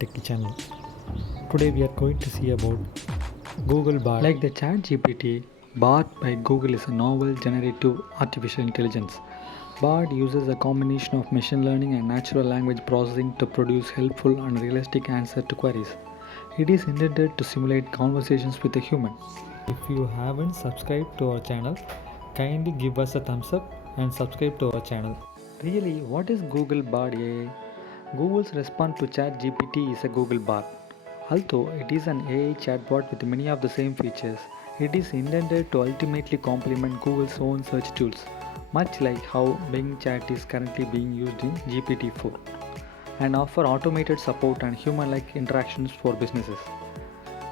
Techie channel. Today we are going to see about Google BARD. Like the ChatGPT, BARD by Google is a novel generative artificial intelligence. BARD uses a combination of machine learning and natural language processing to produce helpful and realistic answers to queries. It is intended to simulate conversations with a human. If you haven't subscribed to our channel, kindly give us a thumbs up and subscribe to our channel. Really, what is Google BARD AI? Google's response to ChatGPT is a Google BARD. Although it is an AI chatbot with many of the same features, it is intended to ultimately complement Google's own search tools, much like how Bing Chat is currently being used in GPT-4, and offer automated support and human-like interactions for businesses.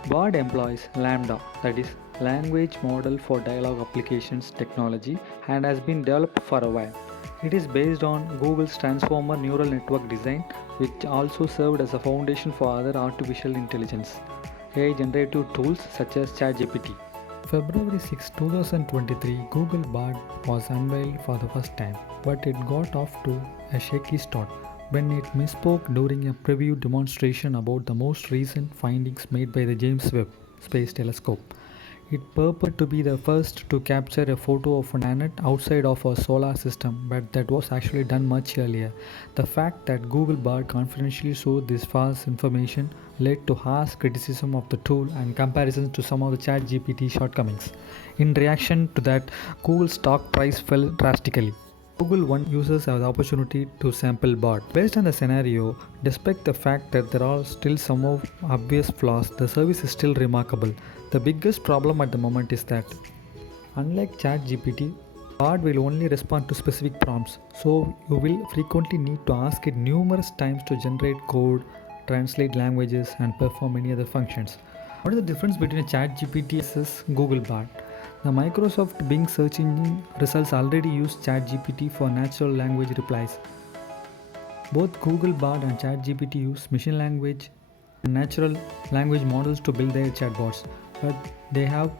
BARD employs Lambda, that is, Language Model for Dialogue Applications technology, and has been developed for a while. It is based on Google's Transformer neural network design, which also served as a foundation for other artificial intelligence AI generative tools such as ChatGPT. February 6, 2023, Google BARD was unveiled for the first time, but it got off to a shaky start when it misspoke during a preview demonstration about the most recent findings made by the James Webb Space Telescope. It purported to be the first to capture a photo of a planet outside of our solar system, but that was actually done much earlier. The fact that Google BARD confidentially showed this false information led to harsh criticism of the tool and comparisons to some of the ChatGPT shortcomings. In reaction to that, Google's stock price fell drastically. Google One users have the opportunity to sample BARD. Based on the scenario, despite the fact that there are still some obvious flaws, the service is still remarkable. The biggest problem at the moment is that, unlike ChatGPT, BARD will only respond to specific prompts, so you will frequently need to ask it numerous times to generate code, translate languages, and perform many other functions. What is the difference between a ChatGPT versus Google BARD? The Microsoft Bing search engine results already use ChatGPT for natural language replies. Both Google BARD and ChatGPT use machine language and natural language models to build their chatbots, but they have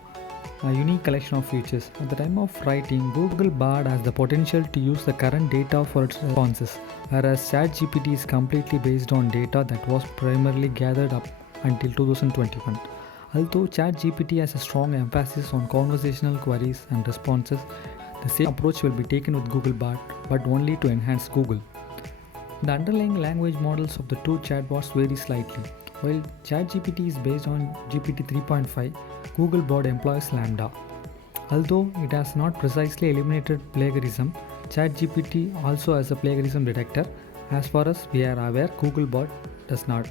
a unique collection of features. At the time of writing, Google BARD has the potential to use the current data for its responses, whereas ChatGPT is completely based on data that was primarily gathered up until 2021. Although ChatGPT has a strong emphasis on conversational queries and responses, the same approach will be taken with Google BARD, but only to enhance Google. The underlying language models of the two chatbots vary slightly. While ChatGPT is based on GPT 3.5, Google BARD employs Lambda. Although it has not precisely eliminated plagiarism, ChatGPT also has a plagiarism detector. As far as we are aware, Google BARD does not.